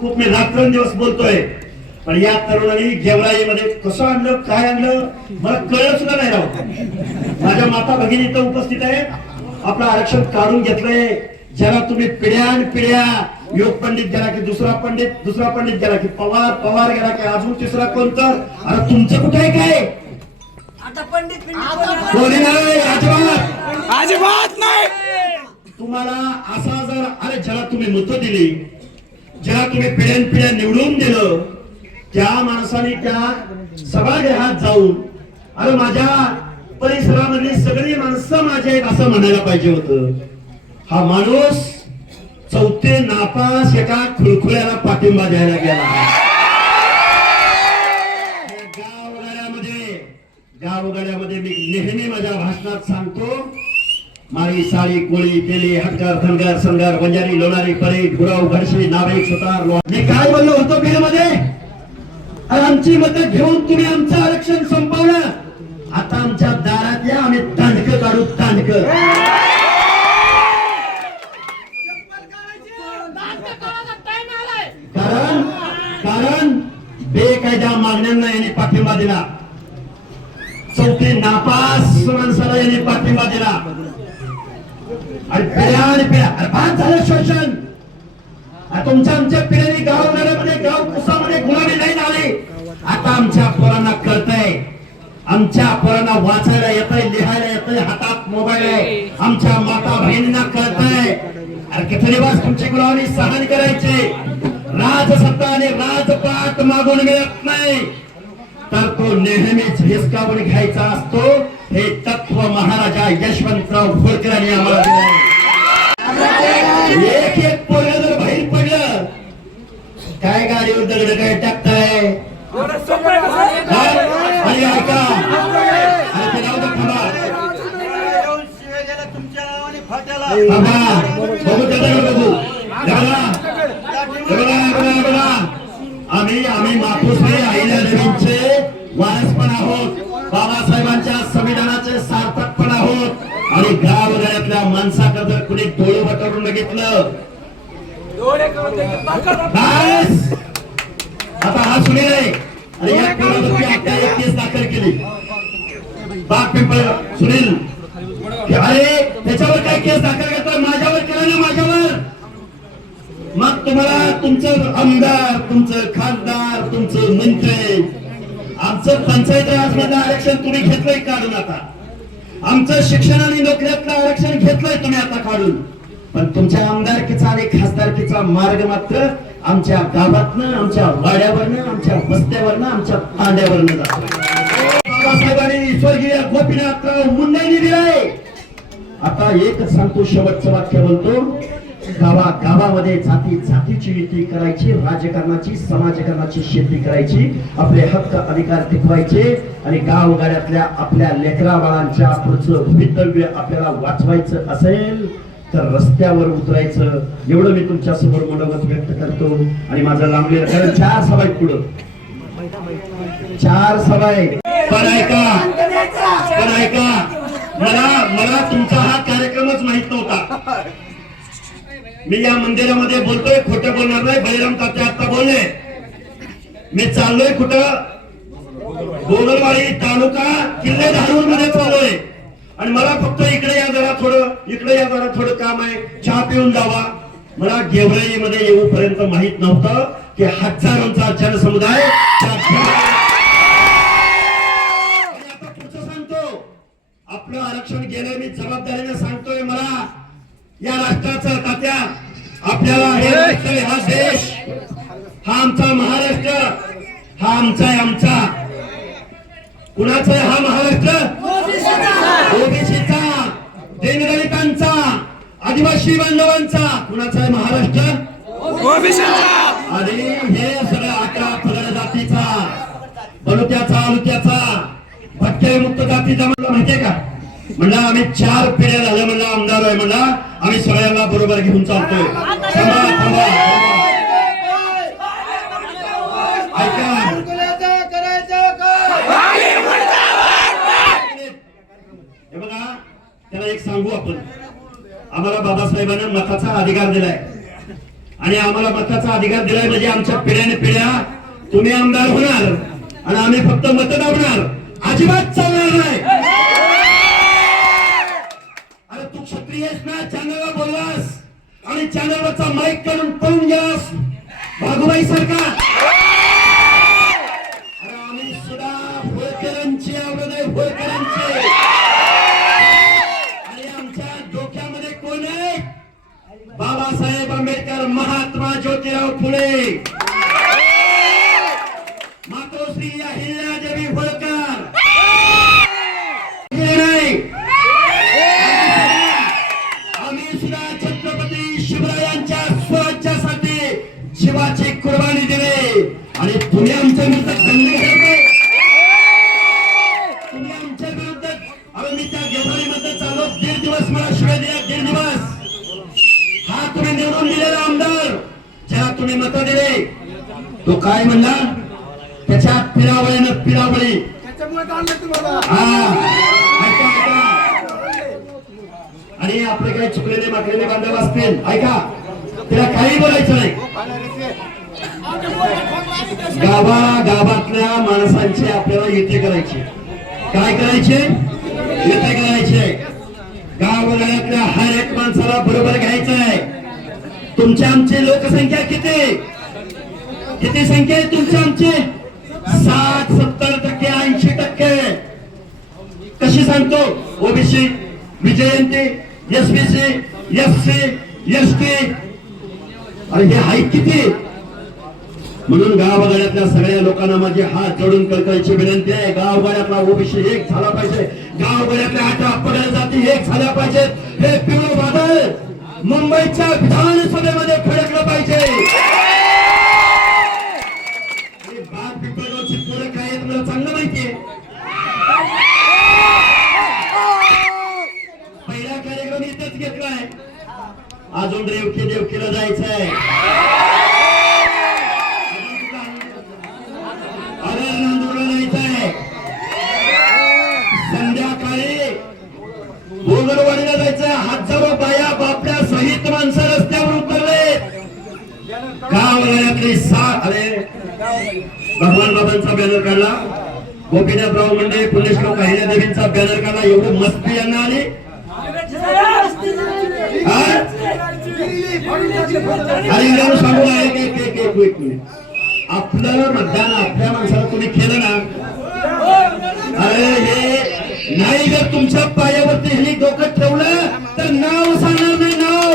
खूप मी रात्रंदिवस बोलतोय. पण या तरुणांनी गेवराईमध्ये कसं आणलं काय आणलं मला कळलं सुद्धा नाही राव. माझ्या माता भगिनी इथं उपस्थित आहेत. आपलं आरक्षण काढून घेतलंय. ज्याला तुम्ही पिढ्यान पिढ्या योग पंडित गेला की दुसरा पंडित दुसरा पंडित गेला की पवार पवार गेला की अजून तिसरा कोणतं अरे तुमचं कुठे आहे काय? आता पंडित पंडित कोणी नाही अजिबात. अजिबात नाही. तुम्हाला असा जर अरे ज्याला तुम्ही मत दिली ज्याला तुम्ही पिढ्यान पिढ्या निवडून दिलं त्या माणसाने त्या सभागृहात जाऊन अरे माझ्या परिसरामधली सगळी माणसं माझे आहेत असं म्हणायला पाहिजे होत. हा माणूस चौथे नापास एका खुळखुळ्याला पाठिंबा द्यायला गेला. गावगाड्यामध्ये गावगाड्यामध्ये मी नेहमी माझ्या भाषणात सांगतो माळी साळी कोळी केली हटकर धनगर संगर बंजारी लोणारी परेड गुराव घडशी नावे सुतार लो- मी काय बोललो होतो बिलमध्ये आमची मत घेऊन तुम्ही आमचं आरक्षण संपवलं. आता आमच्या दारात या आम्ही तांडक काढू तांडक कारण कारण बेकायदा मागण्यांना यांनी पाठिंबा दिला. चौथे नापास माणसाला यांनी पाठिंबा दिला. आणि पिढ्या आणि पिढ्या. अरे बाद झालं शोषण. तुमच्या आमच्या पिढ्यांनी गावगाड्यामध्ये गाव कुसामध्ये गुलामी नाही आले आता आमच्या पोरांना कळतंय. आमच्या पोरांना वाचायला येतंय लिहायला येतंय हातात मोबाईल आहे. आमच्या माता बहिणींना कळतंय. अरे किती दिवस तुमची गुलामी सहन करायचे? राजसत्ता आणि राजपात मागून मिळत नाही. तर तो नेहमीच हिसकावून घ्यायचा असतो. हे तत्व महाराजा यशवंतराव होळकरांनी आम्हाला दिलंय एक एक पोरग जर बाहेर पडलं काय गाडीवर दगड काय टाकताय? आणि ऐका अरे बघू दगड बघू. आम्ही आम्ही मातोश्री आईला नवीनचे वारस पण आहोत. बाबासाहेबांच्या संविधानाचे सार्थक पण आहोत. आणि गावगाड्यातल्या माणसाकडे जर कुणी डोळे बटवून बघितलं. आता हा सुनील आहे. आणि या आता एक केस दाखल केली. बाग पिंपळ सुनील. अरे त्याच्यावर काय केस दाखल करतो माझ्यावर केला ना माझ्यावर? मग तुम्हाला तुमचं आमदार तुमचं खासदार तुमचं मंत्री आमचं पंचायत राजमधलं आरक्षण तुम्ही घेतलंय काढून आता. आमचं शिक्षण आणि नोकऱ्यातलं आरक्षण घेतलंय तुम्ही आता काढून. पण तुमच्या आमदारकीचा आणि खासदारकीचा मार्ग मात्र आमच्या गावातनं आमच्या वाड्यावरनं आमच्या वस्त्यावरनं आमच्या तांड्यावरनं जातो. बाबासाहेबांनी स्वर्गीय गोपीनाथराव मुंडेंनी दिलाय. आता एकच सांगतो शेवटचं वाक्य बोलतो. गावा गावामध्ये जाती जातीची युती करायची राजकारणाची समाजकारणाची शेती करायची आपले हक्क अधिकार टिकवायचे आणि गावगाड्यातल्या आपल्या लेकरा बाळांच्या पुढचं भवितव्य आपल्याला वाचवायचं असेल तर रस्त्यावर उतरायचं. एवढं मी तुमच्यासमोर मनोगत व्यक्त करतो. आणि माझं लांबलेलं कारण चार सभा आहेत पुढं. चार सभा आहे पण ऐका पण ऐका मला मला तुमचा हा कार्यक्रमच माहीत नव्हता. मी या मंदिरामध्ये बोलतोय खोटं बोलणार नाही बहिराम तात्या आता बोलले. मी चाललोय कुठं? गोगलवाडी तालुका किल्ले धारूरमध्ये चाललोय. आणि मला फक्त इकडे या जरा थोडं इकडे या जरा थोडं काम आहे. चहा पिऊन जावा. मला गेवराईमध्ये येऊपर्यंत माहीत नव्हतं की हजारोंचा जनसमुदाय सांगतो. आपलं आरक्षण गेलं मी जबाबदारीने सांगतोय मला. या राष्ट्राचं तात्या आपल्याला हे हा देश हा आमचा महाराष्ट्र हा आमचा आहे आमचा. कुणाचा आहे हा महाराष्ट्र? ओबीसीचा. दीनदलितांचा आदिवासी बांधवांचा. कुणाचा आहे महाराष्ट्र? ओबीसीचा. आणि हे सगळं अकरा फगड जातीचा बलुत्याचा अलुत्याचा भटके मुक्त जातीचा म्हणलं माहितीये का? म्हणलं आम्ही चार पिढ्या झाल्या म्हणलं आमदार आहे म्हणलं. आम्ही सगळ्यांना बरोबर घेऊन चालतोय. थांबा थांबा. ऐका. हे बघा त्याला एक सांगू आपण. आम्हाला बाबासाहेबांना मताचा अधिकार दिलाय. आणि आम्हाला मताचा अधिकार दिलाय म्हणजे आमच्या पिढ्याने पिढ्या तुम्ही आमदार होणार आणि आम्ही फक्त मत दाबणार अजिबात चालणार नाही. अरे तू क्षत्रिय ना चॅनलवर बोललास आणि चॅनलवरचा माईक काढून पळून गेलास. भागुबाई सरकार. अरे आम्ही सुद्धा होळकरांचे आवडत होळकरांचे. आणि आमच्या डोक्यामध्ये कोण आहे? बाबासाहेब आंबेडकर महात्मा ज्योतिराव फुले. मातोश्री अहिल्यादेवी होळकर तुम्ही आमच्या विरुद्ध दंड करताय तुम्ही आमच्या विरुद्ध अरे मी त्या गेसारीमध्ये चालू दीड दिवस मला शिवाय दिल्या दीड दिवस हा तुम्ही निवडून दिलेला आमदार ज्याला तुम्ही मत दिले तो काय म्हणला त्याच्या पिरावळीनं पिरावळी त्याच्यामुळे हा ऐका आणि आपले काही चुकलेले माकलेले बांधव असतील ऐका तिला काही बोलायचं नाही गावा गावातल्या माणसांची आपल्याला येथे करायची. काय करायचे? येते करायचे. गावगाड्यातल्या हर एक माणसाला बरोबर घ्यायचं आहे तुमच्या आमची लोकसंख्या किती? किती संख्या आहे तुमच्या आमची? साठ सत्तर टक्के ऐंशी टक्के. कशी सांगतो? OBC विजयंती SBC B C S T अरे हे हाईट किती? म्हणून गावगाड्यातल्या सगळ्या लोकांना माझी हात जोडून कळकळीची विनंती आहे. गावगाड्यातला ओबीसी एक झाला पाहिजे. गावगाड्यातल्या अठरा पगड जाती एक झाल्या पाहिजेत. हे पिवळं वादळ मुंबईच्या विधानसभेमध्ये फडकलं पाहिजे. बाग पिंपळगावची पोरं काय चांगलं माहितीये पहिला कार्यक्रम इथेच घेतलाय. अजून रेवके देवकीला जायचंय. करायचं जायचंय हजारो बाया बापड्या सहित माणसं रस्त्यावर उतरले. गावगाड्यातले सात अरे भगवान बाबांचा बॅनर काढला. गोपीनाथराव मुंडे पुण्यश्लोक अहिल्यादेवींचा बॅनर काढला. एवढं मस्ती यांना आली. हा? सांगू एक एक एक एक एक मिनिट. आपलं मतदान आपल्या माणसाला तुम्ही केलं ना? अरे हे नाही जर तुमच्या पायावरती ह्यांनी डोकं ठेवलं तर नाव सांगणार नाही नाव.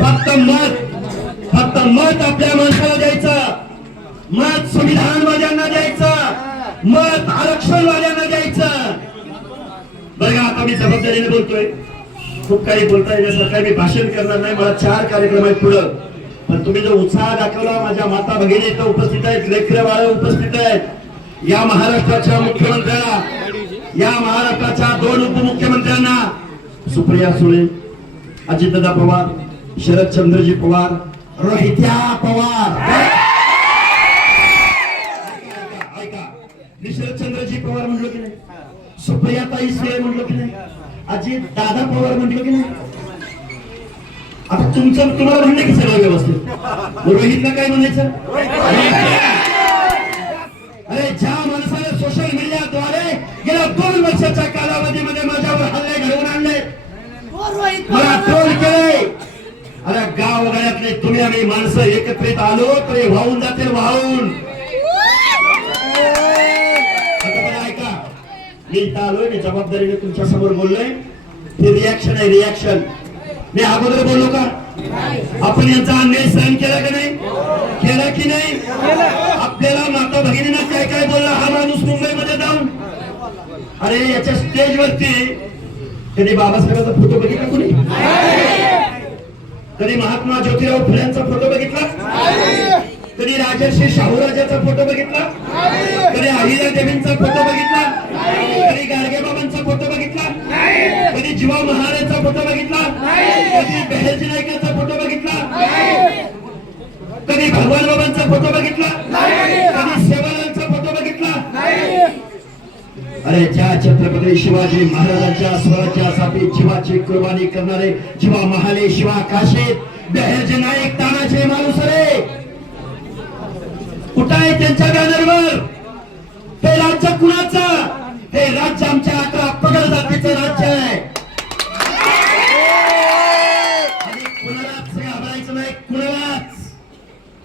फक्त मत फक्त मत आपल्या माणसाला द्यायचं. मत संविधानवाद्यांना द्यायचं. मत आरक्षणवाद्यांना द्यायचं. बघा आता मी जबाबदारीने बोलतोय. खूप काही बोलता येण्यासारखं काही मी भाषण करणार नाही. मला चार कार्यक्रम आहेत पुढं. पण तुम्ही जो उत्साह दाखवला माझ्या माता भगिनी इथं उपस्थित आहेत लेकरे बाळ उपस्थित आहेत. या महाराष्ट्राच्या मुख्यमंत्र्याला या महाराष्ट्राच्या दोन उपमुख्यमंत्र्यांना सुप्रिया सुळे अजितदादा पवार शरदचंद्रजी पवार रोहित्या पवार. ऐका, मी शरदचंद्रजी पवार म्हणलो की नाही? सुप्रियाताई सुळे म्हणलो की नाही? अजित दादा पवार म्हणलो की नाही? आता तुमचं तुम्हाला म्हणलं की सगळं व्यवस्थित. रोहितला काय म्हणायचं? माणसाने सोशल मीडियाद्वारे गेल्या दोन वर्षाच्या कालावधीमध्ये माझ्यावर हल्ले घडवून आणले. मला ट्रोल केले अरे गाव वगैरेतले तुम्ही आम्ही माणसं एकत्रित आलो तर वाहून जाते वाहून. ऐका. मी इथं आलोय मी जबाबदारीने तुमच्यासमोर बोललोय. ते रिॲक्शन आहे रिॲक्शन मी अगोदर बोललो का? आपण यांचा अन्याय सहन केला का नाही? केला की नाही? आपल्याला माता भगिनीना काय काय बोलला? अरे याच्या स्टेजवरती. कधी बाबासाहेबांचा फोटो बघितला कोणी? कधी महात्मा ज्योतिराव फुल्यांचा फोटो बघितला? कधी राजर्षी शाहूराजाचा फोटो बघितला? कधी अहिल्या देवींचा फोटो बघितला? कधी गाडगे बाबांचा फोटो बघितला? कधी जीवा महाराजांचा फोटो बघितला? कधी बेहलजी नायकांचा फोटो बघितला? कधी भगवान बाबांचा फोटो बघितला? कधी बघितला अरे ज्या छत्रपती शिवाजी महाराजांच्या स्वराज्यासाठी जीवाची कुर्बानी करणारे जीवा महाले शिवा काशीत बेहज नाईक तानाचे माणूस रे कुठं आहे त्यांच्या बॅनरवर? हे राज्य कुणाचं? हे राज्य आमच्या अकरा पगड जातीचं राज्य आहे.